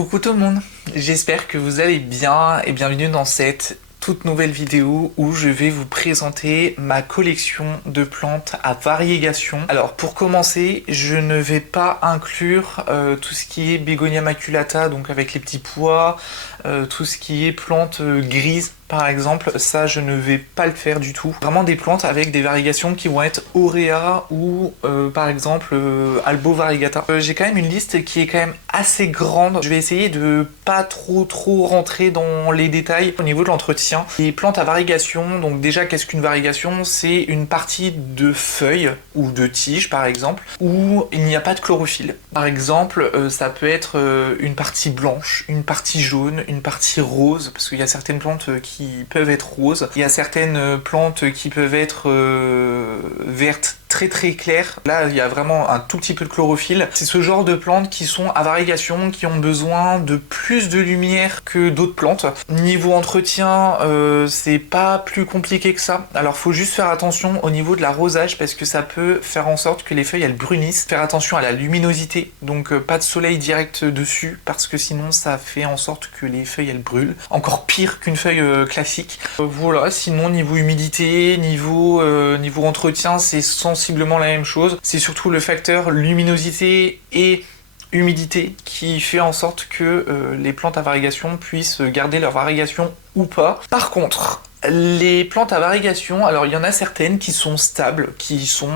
Coucou tout le monde, j'espère que vous allez bien et bienvenue dans cette toute nouvelle vidéo où je vais vous présenter ma collection de plantes à variégation. Alors pour commencer, je ne vais pas inclure tout ce qui est Bégonia maculata, donc avec les petits pois, tout ce qui est plantes grises par exemple, ça je ne vais pas le faire du tout. Vraiment des plantes avec des variégations qui vont être aurea ou par exemple albo variegata. J'ai quand même une liste qui est quand même assez grande. Je vais essayer de pas trop rentrer dans les détails au niveau de l'entretien. Les plantes à variégation, donc déjà qu'est-ce qu'une variégation? C'est une partie de feuilles ou de tiges par exemple où il n'y a pas de chlorophylle. Par exemple, ça peut être une partie blanche, une partie jaune, une partie rose, parce qu'il y a certaines plantes qui peuvent être roses. Il y a certaines plantes qui peuvent être vertes très claires. Là, il y a vraiment un tout petit peu de chlorophylle. C'est ce genre de plantes qui sont à variégation, qui ont besoin de plus de lumière que d'autres plantes. Niveau entretien, c'est pas plus compliqué que ça. Alors, faut juste faire attention au niveau de l'arrosage parce que ça peut faire en sorte que les feuilles elles brunissent. Faire attention à la luminosité, donc pas de soleil direct dessus parce que sinon ça fait en sorte que les feuilles elles brûlent. Encore pire qu'une feuille classique. Voilà, sinon niveau humidité, niveau entretien, c'est sensiblement la même chose. C'est surtout le facteur luminosité et humidité qui fait en sorte que les plantes à variégation puissent garder leur variégation ou pas. Par contre, les plantes à variégation, alors il y en a certaines qui sont stables, qui sont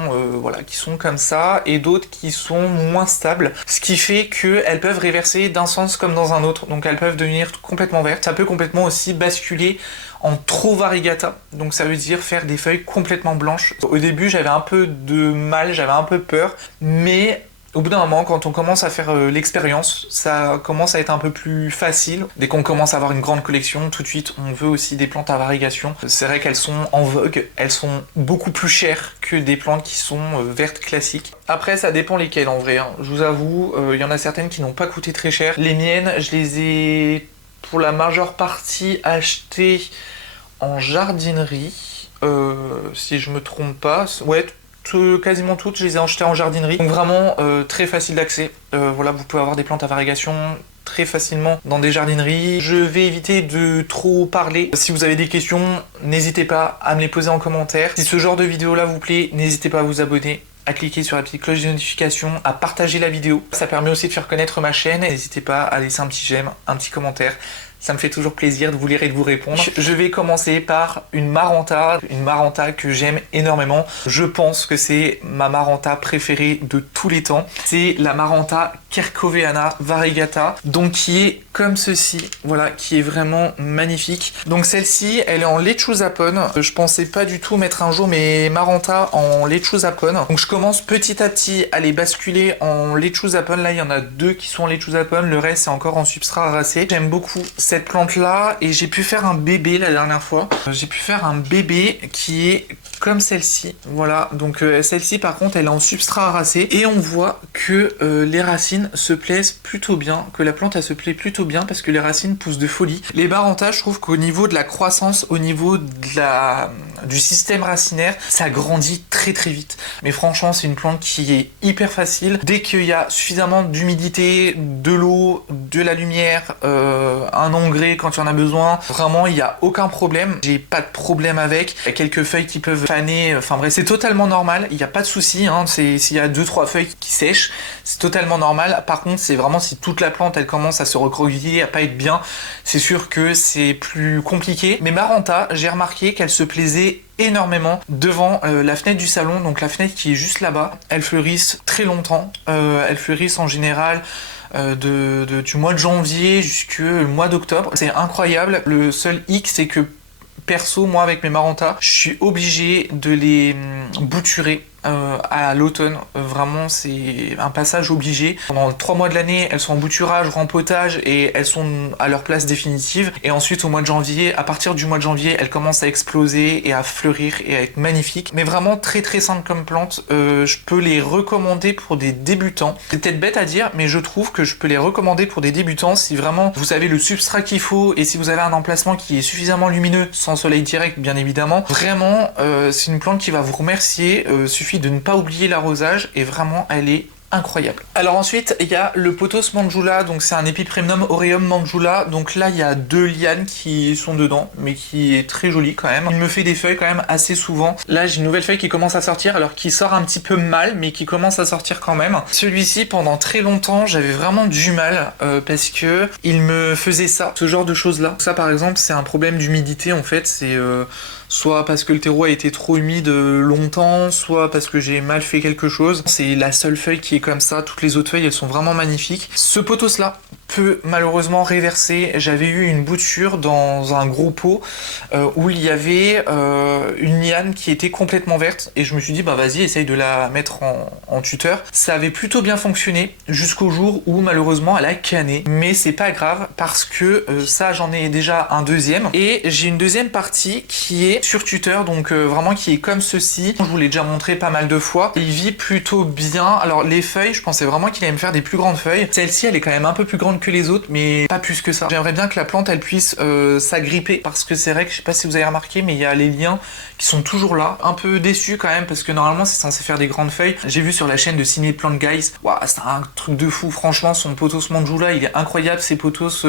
comme ça, et d'autres qui sont moins stables, ce qui fait qu'elles peuvent réverser d'un sens comme dans un autre, donc elles peuvent devenir complètement vertes. Ça peut complètement aussi basculer en trop variegata, donc ça veut dire faire des feuilles complètement blanches. Au début j'avais un peu de mal, j'avais un peu peur, mais au bout d'un moment, quand on commence à faire l'expérience, ça commence à être un peu plus facile. Dès qu'on commence à avoir une grande collection, tout de suite, on veut aussi des plantes à variégation. C'est vrai qu'elles sont en vogue, elles sont beaucoup plus chères que des plantes qui sont vertes classiques. Après, ça dépend lesquelles en vrai, hein. Je vous avoue, il y en a certaines qui n'ont pas coûté très cher. Les miennes, je les ai pour la majeure partie achetées en jardinerie, si je me trompe pas. Ouais, quasiment toutes, je les ai achetées en jardinerie. Donc vraiment très facile d'accès. Voilà, vous pouvez avoir des plantes à variégation très facilement dans des jardineries. Je vais éviter de trop parler. Si vous avez des questions, n'hésitez pas à me les poser en commentaire. Si ce genre de vidéo là vous plaît, n'hésitez pas à vous abonner, à cliquer sur la petite cloche de notification, à partager la vidéo. Ça permet aussi de faire connaître ma chaîne. N'hésitez pas à laisser un petit j'aime, un petit commentaire. Ça me fait toujours plaisir de vous lire et de vous répondre. Je vais commencer par une Maranta que j'aime énormément. Je pense que c'est ma Maranta préférée de tous les temps. C'est la Maranta Kerkoviana variegata, donc qui est comme ceci, voilà, qui est vraiment magnifique. Donc celle-ci, elle est en lechuzapone. Je pensais pas du tout mettre un jour mes Maranta en lechuzapone. Donc je commence petit à petit à les basculer en lechuzapone. Là, il y en a deux qui sont en lechuzapone, le reste c'est encore en substrat racé. J'aime beaucoup cette plante là et j'ai pu faire un bébé la dernière fois. J'ai pu faire un bébé qui est comme celle-ci, voilà. Donc celle-ci par contre elle est en substrat racé et on voit que les racines se plaisent plutôt bien, que la plante elle se plaît plutôt bien parce que les racines poussent de folie. Les Maranta, je trouve qu'au niveau de la croissance, au niveau de du système racinaire, ça grandit très vite. Mais franchement c'est une plante qui est hyper facile. Dès qu'il y a suffisamment d'humidité, de l'eau, de la lumière, un engrais quand il y en a besoin, vraiment il n'y a aucun problème. J'ai pas de problème avec. Il y a quelques feuilles qui peuvent faner, enfin bref, c'est totalement normal, il n'y a pas de souci, hein. S'il y a 2-3 feuilles qui sèchent, c'est totalement normal. Par contre, c'est vraiment si toute la plante elle commence à se recroqueviller, à pas être bien, c'est sûr que c'est plus compliqué. Mais Maranta, j'ai remarqué qu'elle se plaisait énormément devant la fenêtre du salon, donc la fenêtre qui est juste là-bas. Elles fleurissent très longtemps, elles fleurissent en général du mois de janvier jusqu'au mois d'octobre. C'est incroyable. Le seul hic, c'est que perso, moi avec mes Maranta, je suis obligé de les bouturer à l'automne. Vraiment, c'est un passage obligé. Pendant 3 mois de l'année, elles sont en bouturage, rempotage et elles sont à leur place définitive. Et ensuite, au mois de janvier, à partir du mois de janvier, elles commencent à exploser et à fleurir et à être magnifiques. Mais vraiment très simple comme plante. Je peux les recommander pour des débutants. C'est peut-être bête à dire, mais je trouve que je peux les recommander pour des débutants si vraiment vous avez le substrat qu'il faut et si vous avez un emplacement qui est suffisamment lumineux, sans soleil direct bien évidemment. Vraiment, c'est une plante qui va vous remercier. Suffit de ne pas oublier l'arrosage et vraiment elle est incroyable. Alors ensuite, il y a le pothos Manjula, donc c'est un Epipremnum aureum Manjula. Donc là, il y a 2 lianes qui sont dedans, mais qui est très joli quand même. Il me fait des feuilles quand même assez souvent. Là, j'ai une nouvelle feuille qui commence à sortir, alors qui sort un petit peu mal, mais qui commence à sortir quand même. Celui-ci, pendant très longtemps, j'avais vraiment du mal parce que il me faisait ça, ce genre de choses-là. Ça, par exemple, c'est un problème d'humidité en fait. C'est soit parce que le terreau a été trop humide longtemps, soit parce que j'ai mal fait quelque chose. C'est la seule feuille qui est comme ça. Toutes les autres feuilles, elles sont vraiment magnifiques. Ce pothos-là peut malheureusement réverser. J'avais eu une bouture dans un gros pot où il y avait une liane qui était complètement verte et je me suis dit bah vas-y, essaye de la mettre en tuteur. Ça avait plutôt bien fonctionné jusqu'au jour où malheureusement elle a cané, mais c'est pas grave parce que ça j'en ai déjà un deuxième et j'ai une deuxième partie qui est sur tuteur, donc vraiment qui est comme ceci. Je vous l'ai déjà montré pas mal de fois. Il vit plutôt bien. Alors les feuilles, je pensais vraiment qu'il allait me faire des plus grandes feuilles. Celle-ci elle est quand même un peu plus grande que les autres, mais pas plus que ça. J'aimerais bien que la plante elle puisse s'agripper parce que c'est vrai que je sais pas si vous avez remarqué, mais il y a les liens qui sont toujours là. Un peu déçu quand même parce que normalement c'est censé faire des grandes feuilles. J'ai vu sur la chaîne de Ciné Plant Guys, waouh, c'est un truc de fou. Franchement, son pothos Manjula, il est incroyable. Ses pothos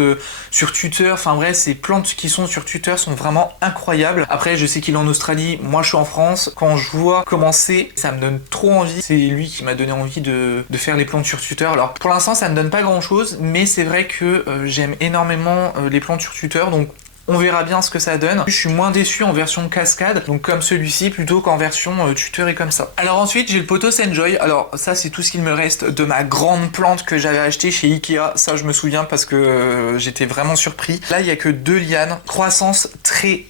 sur tuteur, enfin bref, ces plantes qui sont sur tuteur sont vraiment incroyables. Après, je sais qu'il est en Australie, moi je suis en France. Quand je vois commencer, ça me donne trop envie. C'est lui qui m'a donné envie de faire les plantes sur tuteur. Alors pour l'instant, ça me donne pas grand chose, mais c'est vrai que j'aime énormément les plantes sur tuteur, donc on verra bien ce que ça donne. Je suis moins déçu en version cascade, donc comme celui-ci, plutôt qu'en version tuteur et comme ça. Alors ensuite, j'ai le pothos Enjoy. Alors ça, c'est tout ce qu'il me reste de ma grande plante que j'avais acheté chez Ikea. Ça, je me souviens parce que j'étais vraiment surpris. Là, il y a que 2 lianes. Croissance très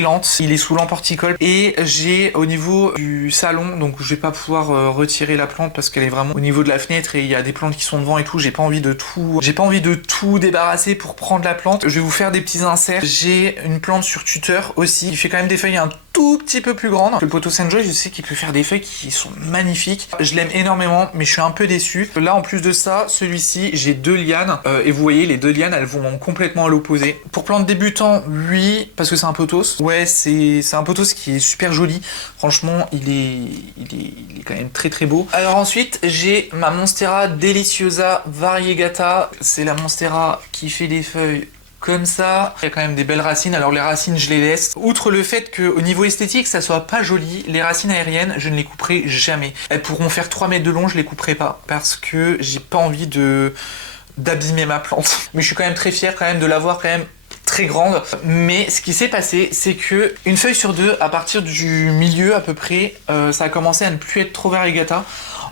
lente. Il est sous lampe horticole. Et j'ai au niveau du salon, donc je vais pas pouvoir retirer la plante parce qu'elle est vraiment au niveau de la fenêtre et il y a des plantes qui sont devant et tout. J'ai pas envie de tout débarrasser pour prendre la plante. Je vais vous faire des petits inserts. J'ai une plante sur tuteur aussi. Il fait quand même des feuilles un tout petit peu plus grandes. Le pothos Enjoy, je sais qu'il peut faire des feuilles qui sont magnifiques. Je l'aime énormément, mais je suis un peu déçu. Là, en plus de ça, celui-ci, j'ai 2 lianes. Et vous voyez, les 2 lianes, elles vont complètement à l'opposé. Pour plante débutant, oui, parce que c'est un pothos. Ouais, c'est un pothos qui est super joli. Franchement, il est quand même très beau. Alors ensuite, j'ai ma Monstera Deliciosa Variegata. C'est la Monstera qui fait des feuilles comme ça. Il y a quand même des belles racines, alors les racines je les laisse. Outre le fait qu'au niveau esthétique ça soit pas joli, les racines aériennes je ne les couperai jamais. Elles pourront faire 3 mètres de long, je les couperai pas parce que j'ai pas envie d'abîmer ma plante. Mais je suis quand même très fier quand même de l'avoir quand même très grande. Mais ce qui s'est passé, c'est que une feuille sur 2, à partir du milieu à peu près, ça a commencé à ne plus être trop variegata.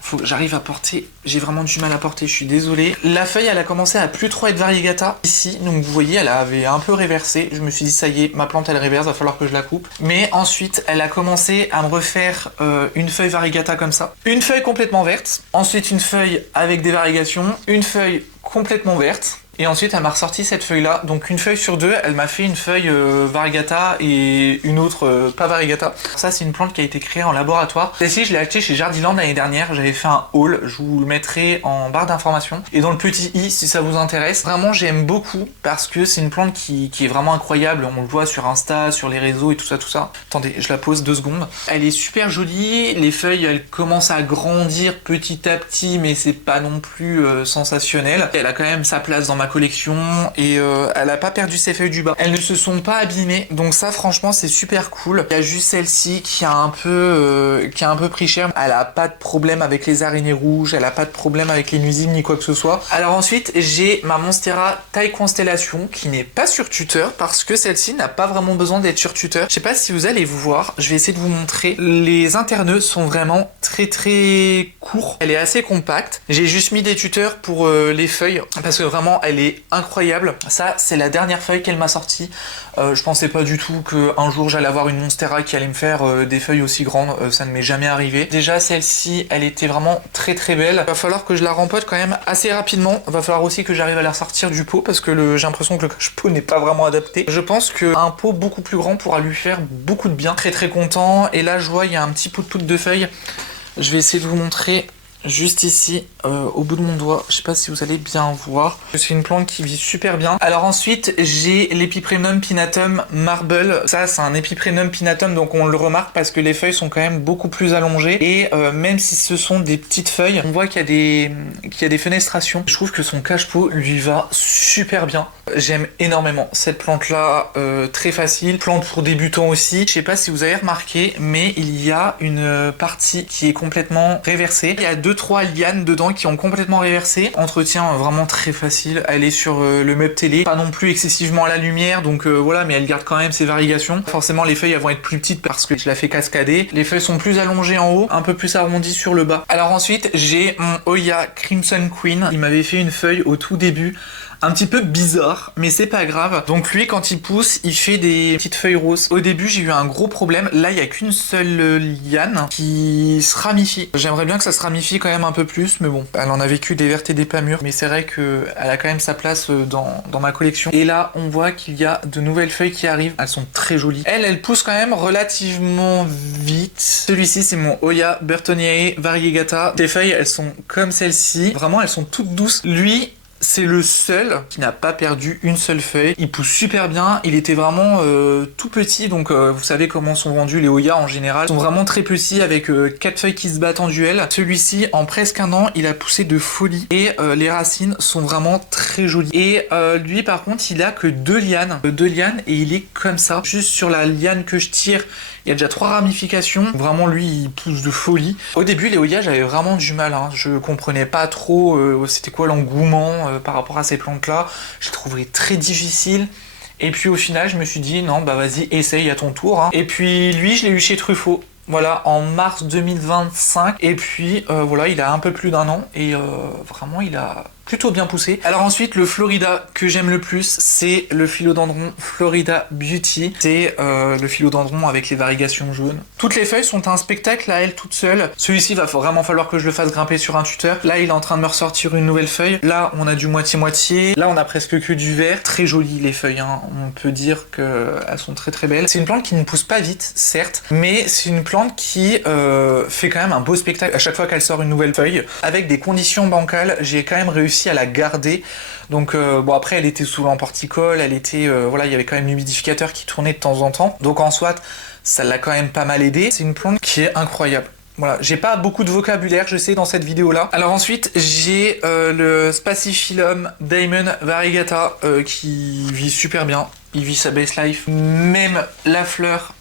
Faut que j'arrive à porter, j'ai vraiment du mal à porter, je suis désolé. La feuille, elle a commencé à plus trop être variegata ici, donc vous voyez, elle avait un peu réversé. Je me suis dit, ça y est, ma plante, elle réverse, va falloir que je la coupe. Mais ensuite, elle a commencé à me refaire une feuille variegata comme ça. Une feuille complètement verte, ensuite une feuille avec des variegations, une feuille complètement verte. Et ensuite, elle m'a ressorti cette feuille-là. Donc une feuille sur 2, elle m'a fait une feuille variegata et une autre pas variegata. Ça, c'est une plante qui a été créée en laboratoire. Celle-ci, je l'ai achetée chez Jardiland l'année dernière. J'avais fait un haul, je vous le mettrai en barre d'informations. Et dans le petit i, si ça vous intéresse. Vraiment, j'aime beaucoup parce que c'est une plante qui est vraiment incroyable. On le voit sur Insta, sur les réseaux et tout ça. Attendez, je la pose 2 secondes. Elle est super jolie. Les feuilles, elles commencent à grandir petit à petit, mais c'est pas non plus sensationnel. Elle a quand même sa place dans ma collection et elle a pas perdu ses feuilles du bas. Elles ne se sont pas abîmées, donc ça franchement c'est super cool. Il y a juste celle-ci qui a un peu pris cher. Elle a pas de problème avec les araignées rouges, elle a pas de problème avec les nuisibles ni quoi que ce soit. Alors ensuite j'ai ma Monstera taille constellation qui n'est pas sur tuteur parce que celle-ci n'a pas vraiment besoin d'être sur tuteur. Je sais pas si vous allez vous voir, je vais essayer de vous montrer. Les interneux sont vraiment très courts. Elle est assez compacte. J'ai juste mis des tuteurs pour les feuilles parce que vraiment elle est incroyable. Ça, c'est la dernière feuille qu'elle m'a sortie. Je pensais pas du tout qu'un jour j'allais avoir une Monstera qui allait me faire des feuilles aussi grandes. Ça ne m'est jamais arrivé. Déjà, celle-ci, elle était vraiment très belle. Il va falloir que je la rempote quand même assez rapidement. Il va falloir aussi que j'arrive à la sortir du pot parce que j'ai l'impression que le cache-pot n'est pas vraiment adapté. Je pense qu'un pot beaucoup plus grand pourra lui faire beaucoup de bien. Très content. Et là, je vois, il y a un petit pot de feuilles. Je vais essayer de vous montrer juste ici. au bout de mon doigt. Je sais pas si vous allez bien voir. C'est une plante qui vit super bien. Alors ensuite, j'ai l'Epiprenum pinnatum marble. Ça, c'est un Epiprenum pinnatum, donc on le remarque parce que les feuilles sont quand même beaucoup plus allongées. Et même si ce sont des petites feuilles, on voit qu'il y a des fenestrations. Je trouve que son cache-pot lui va super bien. J'aime énormément cette plante-là, très facile. Plante pour débutants aussi. Je sais pas si vous avez remarqué, mais il y a une partie qui est complètement réversée. Il y a 2-3 lianes dedans qui ont complètement réversé. Entretien vraiment très facile. Elle est sur le meuble télé, pas non plus excessivement à la lumière, donc voilà, mais elle garde quand même ses variegations. Forcément, les feuilles elles vont être plus petites parce que je la fais cascader. Les feuilles sont plus allongées en haut, un peu plus arrondies sur le bas. Alors ensuite, j'ai mon Hoya Crimson Queen. Il m'avait fait une feuille au tout début. Un petit peu bizarre, mais c'est pas grave. Donc lui, quand il pousse, il fait des petites feuilles roses. Au début, j'ai eu un gros problème. Là, il n'y a qu'une seule liane qui se ramifie. J'aimerais bien que ça se ramifie quand même un peu plus, mais bon, elle en a vécu des vertes et des pas mûres. Mais c'est vrai qu'elle a quand même sa place dans ma collection. Et là, on voit qu'il y a de nouvelles feuilles qui arrivent. Elles sont très jolies. Elle pousse quand même relativement vite. Celui-ci, c'est mon Hoya Burtoniae variegata. Les feuilles, elles sont comme celle-ci. Vraiment, elles sont toutes douces. Lui, c'est le seul qui n'a pas perdu une seule feuille. Il pousse super bien. Il était vraiment tout petit. Donc vous savez comment sont vendus les Hoya en général. Ils sont vraiment très petits avec 4 feuilles qui se battent en duel. Celui-ci, en presque un an, il a poussé de folie. Et les racines sont vraiment très jolies. Et lui, par contre, il a que 2 lianes. 2 lianes et il est comme ça. Juste sur la liane que je tire, il y a déjà 3 ramifications. Vraiment, lui, il pousse de folie. Au début, les Hoya, j'avais vraiment du mal. Je comprenais pas trop c'était quoi l'engouement par rapport à ces plantes-là. Je les trouvais très difficiles. Et puis au final, je me suis dit, non, bah vas-y, essaye à ton tour. Et puis lui, je l'ai eu chez Truffaut. Voilà, en mars 2025. Et puis voilà, il a un peu plus d'un an. Et vraiment, il a plutôt bien poussé. Alors ensuite, le Florida que j'aime le plus, c'est le philodendron Florida Beauty. C'est le philodendron avec les variegations jaunes. Toutes les feuilles sont un spectacle à elles toutes seules. Celui-ci va vraiment falloir que je le fasse grimper sur un tuteur. Là, il est en train de me ressortir une nouvelle feuille. Là, on a du moitié-moitié. Là, on a presque que du vert. Très jolies les feuilles, hein. On peut dire qu'elles sont très très belles. C'est une plante qui ne pousse pas vite, certes, mais c'est une plante qui fait quand même un beau spectacle à chaque fois qu'elle sort une nouvelle feuille. Avec des conditions bancales, j'ai quand même réussi à la garder. Donc bon, après elle était sous l'emporticole, elle était voilà, il y avait quand même l'humidificateur qui tournait de temps en temps. Donc en soit, ça l'a quand même pas mal aidé. C'est une plante qui est incroyable. Voilà, j'ai pas beaucoup de vocabulaire, je sais, dans cette vidéo-là. Alors ensuite, j'ai le Spaciphyllum Diamond Variegata qui vit super bien. Il vit sa base life. Même la fleur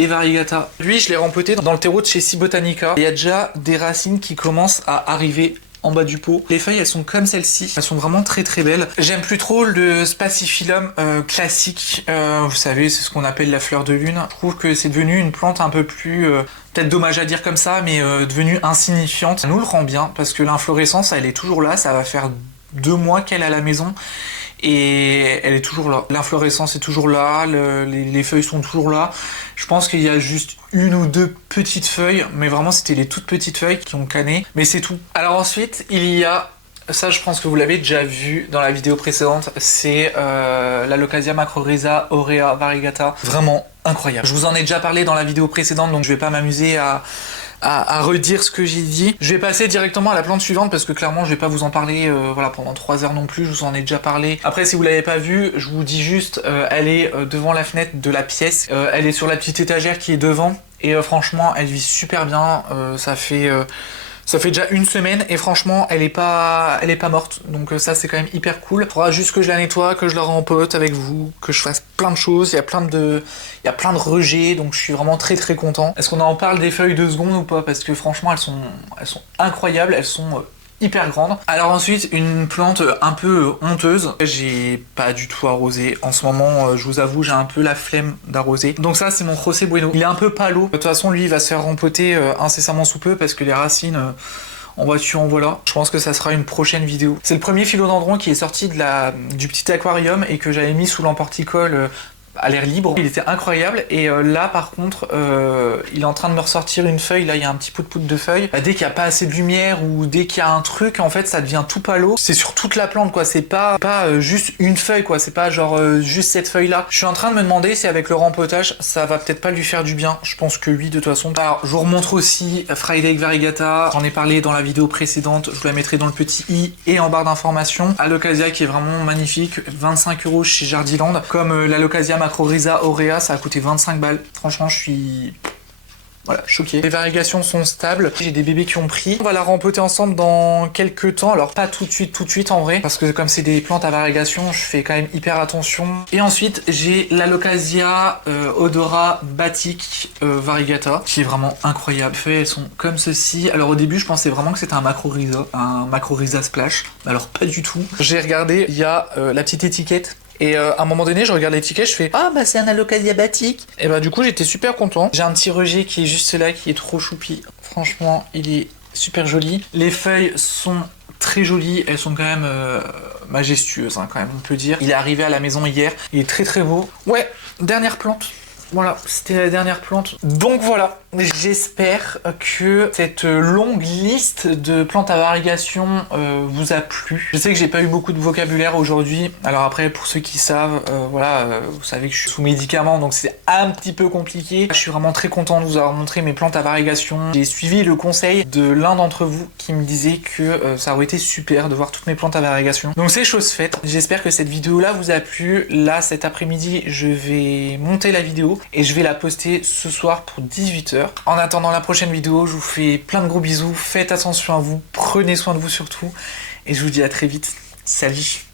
et variegata. Lui, je l'ai rempoté dans le terreau de chez Cibotanica. Il y a déjà des racines qui commencent à arriver en bas du pot. Les feuilles, elles sont comme celle-ci. Elles sont vraiment très très belles. J'aime plus trop le Spaciphyllum classique. Vous savez, c'est ce qu'on appelle la fleur de lune. Je trouve que c'est devenu une plante un peu plus... peut-être dommage à dire comme ça, mais devenue insignifiante. Ça nous le rend bien, parce que l'inflorescence, elle est toujours là. Ça va faire 2 mois qu'elle est à la maison. Et elle est toujours là. L'inflorescence est toujours là, les feuilles sont toujours là. Je pense qu'il y a juste 1 ou 2 petites feuilles, mais vraiment c'était les toutes petites feuilles qui ont cané, mais c'est tout. Alors ensuite, il y a, ça je pense que vous l'avez déjà vu dans la vidéo précédente, c'est la Leucasia macrorhiza aurea variegata. Vraiment incroyable. Je vous en ai déjà parlé dans la vidéo précédente, donc je vais pas m'amuser à redire ce que j'ai dit. Je vais passer directement à la plante suivante parce que clairement je vais pas vous en parler voilà, pendant 3 heures non plus, je vous en ai déjà parlé. Après, si vous l'avez pas vu, je vous dis juste, elle est devant la fenêtre de la pièce, elle est sur la petite étagère qui est devant et franchement elle vit super bien. Ça fait déjà 1 semaine et franchement elle est pas morte, donc ça c'est quand même hyper cool. Il faudra juste que je la nettoie, que je la rempote avec vous, que je fasse plein de choses. Il y a plein de rejets, donc je suis vraiment très très content. Est-ce qu'on en parle des feuilles 2 secondes ou pas? Parce que franchement elles sont incroyables, elles sont hyper grande. Alors ensuite, une plante un peu honteuse. J'ai pas du tout arrosé. En ce moment, je vous avoue, j'ai un peu la flemme d'arroser. Donc ça, c'est mon José Bueno. Il est un peu palo. De toute façon, lui, il va se faire rempoter incessamment sous peu parce que les racines... en voiture, en voilà. Je pense que ça sera une prochaine vidéo. C'est le premier philodendron qui est sorti du petit aquarium et que j'avais mis sous l'emporticole à l'air libre. Il était incroyable et là par contre il est en train de me ressortir une feuille, là il y a un petit poudre de feuille. Dès qu'il n'y a pas assez de lumière ou dès qu'il y a un truc, en fait ça devient tout palo. C'est sur toute la plante quoi, c'est pas juste une feuille quoi, c'est pas genre juste cette feuille là. Je suis en train de me demander si avec le rempotage ça va peut-être pas lui faire du bien. Je pense que oui de toute façon. Alors je vous remontre aussi Fried Egg Variegata, j'en ai parlé dans la vidéo précédente, je vous la mettrai dans le petit i et en barre d'informations. Alocasia qui est vraiment magnifique, 25 € chez Jardiland. Comme l'Alocasia Macrorhiza Aurea, ça a coûté 25 balles. Franchement, je suis... Voilà, choqué. Les variegations sont stables. J'ai des bébés qui ont pris. On va la rempoter ensemble dans quelques temps. Alors pas tout de suite en vrai. Parce que comme c'est des plantes à variegation, je fais quand même hyper attention. Et ensuite, j'ai l'Alocasia Odora Batik Variegata. Qui est vraiment incroyable. Les feuilles, elles sont comme ceci. Alors au début, je pensais vraiment que c'était un Macrorhiza Splash. Alors pas du tout. J'ai regardé, il y a la petite étiquette. Et à un moment donné, je regarde l'étiquette, je fais ah bah c'est un Alocasia Batik. Et bah du coup j'étais super content. J'ai un petit rejet qui est juste là, qui est trop choupi. Franchement, il est super joli. Les feuilles sont très jolies, elles sont quand même majestueuses, hein, quand même on peut dire. Il est arrivé à la maison hier, il est très très beau. Ouais, dernière plante. Voilà, c'était la dernière plante. Donc voilà, j'espère que cette longue liste de plantes à variegation vous a plu. Je sais que j'ai pas eu beaucoup de vocabulaire aujourd'hui. Alors après, pour ceux qui savent, voilà, vous savez que je suis sous médicaments, donc c'est un petit peu compliqué. Je suis vraiment très content de vous avoir montré mes plantes à variegation. J'ai suivi le conseil de l'un d'entre vous qui me disait que ça aurait été super de voir toutes mes plantes à variegation. Donc c'est chose faite. J'espère que cette vidéo-là vous a plu. Là, cet après-midi, je vais monter la vidéo et je vais la poster ce soir pour 18 h. En attendant la prochaine vidéo, je vous fais plein de gros bisous, faites attention à vous, prenez soin de vous surtout, et je vous dis à très vite. Salut!